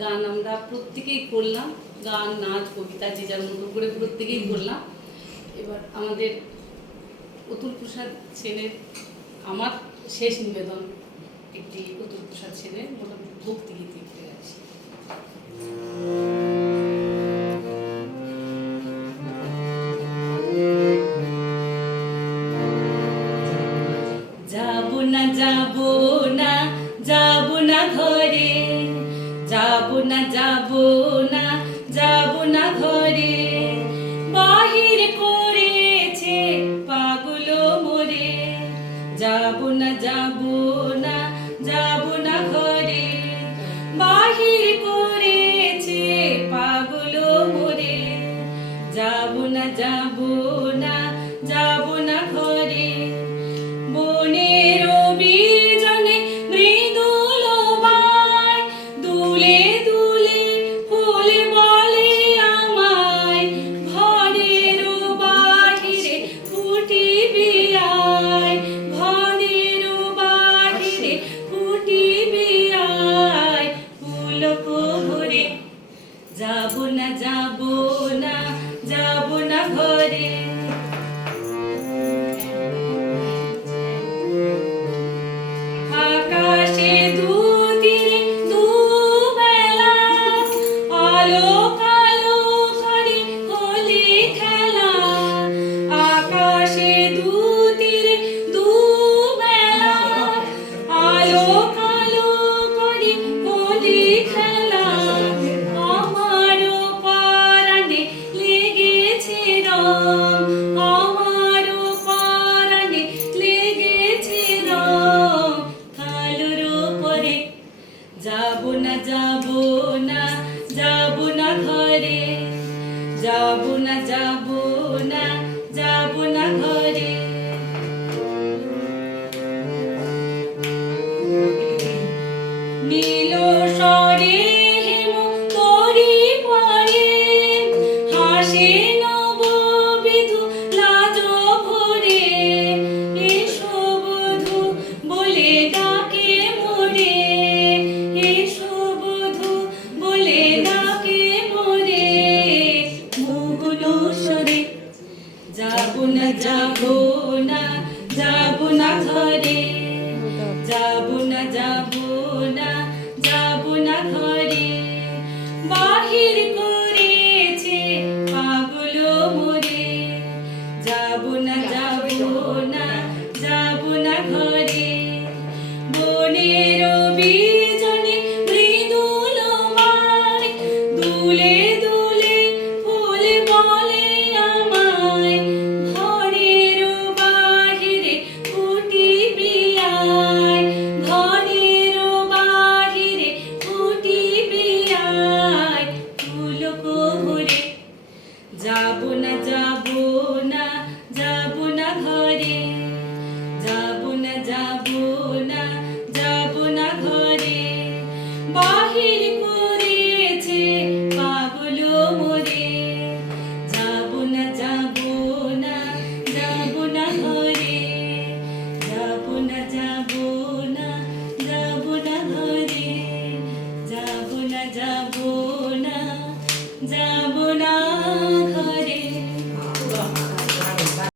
গান আমরা প্রত্যেকেই করলাম, গান নাচ কবিতা যে যার মতো করে প্রত্যেকেই করলাম। এবার আমাদের অতুল প্রসাদ সেনের আমার শেষ নিবেদন একটি অতুল প্রসাদ সেনের মোটামুটি ভক্তিগীতি একটি গাইছি। যাবো না যাবো না যাবো না ঘরে, যাবো না যাবো না যাবো না ঘরে, বাহির করেছে পাগল মোরে। যাবো না যাবো না যাবো না ঘরে, বাহির করেছে পাগল মোরে। যাবো না যাবো না যাবো না ঘরে, বনের বিজনে মৃদুল বায়, দুলে দুলে ফুল বলে আমায়, ঘরের বাহিরে ফুটিবি আয়, ঘরের বাহিরে ফুটিবি আয়, পুলক ভরে। যাবো না যাবো না যাবো না ঘরে। আকাশে দুতীরে দুবেলা, আলো কালো করে হোলি খেলা। আকাশে দুতীরে দুবেলা, আলো কালো করে হোলি খেলা। আমারও পরাণে লেগেছে রং, আমারও পরাণে লেগেছে রং কালোর উপরে। যাবো না যাবো না যাবো না ঘরে, যাবো না যাবো